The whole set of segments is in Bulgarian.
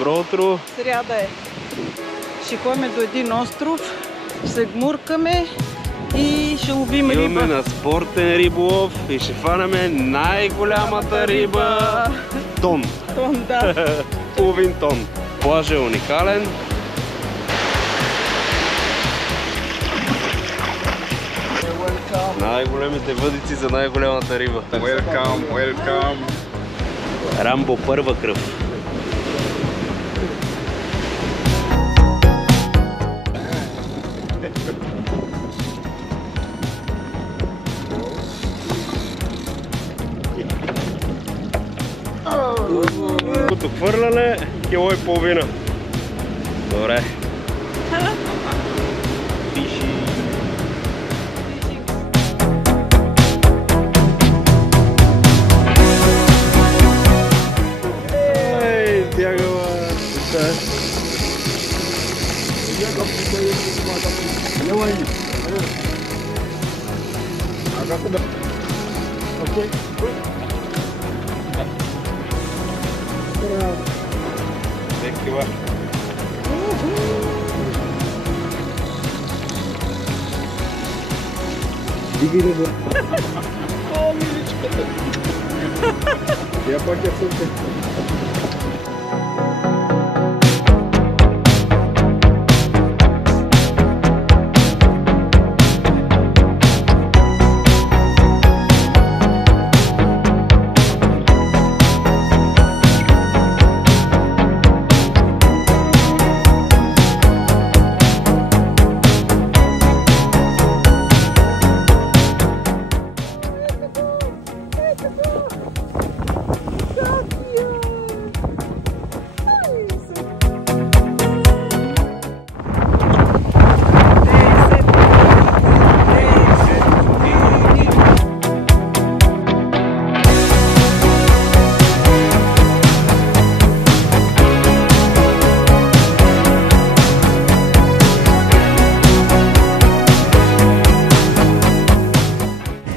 Добро утро! Сряда е. Ще ходим до един остров, се гмуркаме и ще ловим риба. Идваме на спортен риболов и ще фанаме най-голямата риба. Тон. Тон, да. Половин тон. Плажът е уникален. Най-големите въдици за най-голямата риба. Welcome, welcome. Рамбо първа кръв. Като хвърляне, кило и половина. Добре. Пиши. Ей, тягала. Такива. Дигай го. О, миличката. Я пак я слушам.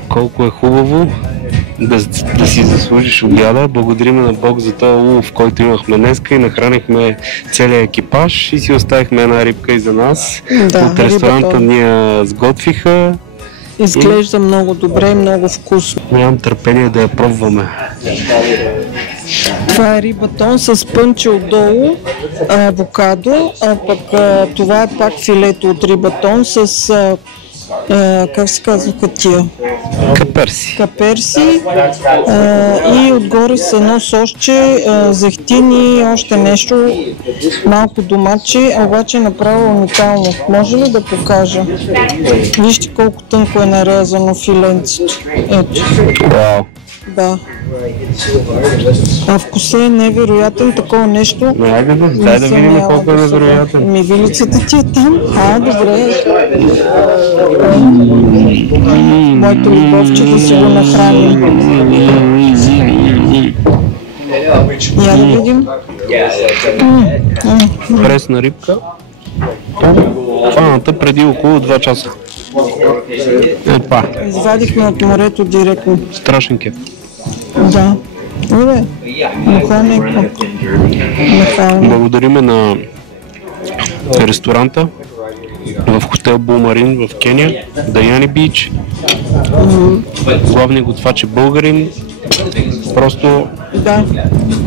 Колко е хубаво да си заслужиш обяда. Благодарим на Бог за този улов, който имахме днеска и нахранихме целия екипаж и си оставихме една рибка и за нас. Да, от ресторанта ни я сготвиха. Изглежда много добре и много вкусно. Нямам търпение да я пробваме. Това е рибатон с пънче отдолу, авокадо, а пък това е пак филето от рибатон с как се казваха тия? Каперси. Каперси и отгоре с едно сосче, зехтин и още нещо, малко домаче, обаче направо уникално. Може ли да покажа? Вижте колко тънко е нарязано филенцето. Ето. Вау. Да. А вкусът е невероятен, такова нещо. Дай да видим колко е невероятен. Ми вилицата ти е там. Добре. Моето любовче да си го нахраним. Я да видим. Пресна рибка. Фаната преди около 2 часа. Епа. Извадихме от морето директно. Страшен кеф. Да. Добре. Механик. Благодариме на ресторанта в хотел Булмарин в Кения, Даяни Бич. Главният готвач е българин. Просто Да.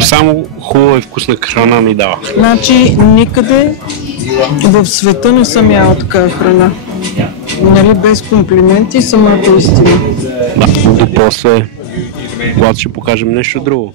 само хубава и вкусна храна ми дава. Значи никъде в света не съм яла такава храна. Нали, без комплименти, самата истина. Да, до после, когато ще покажем нещо друго.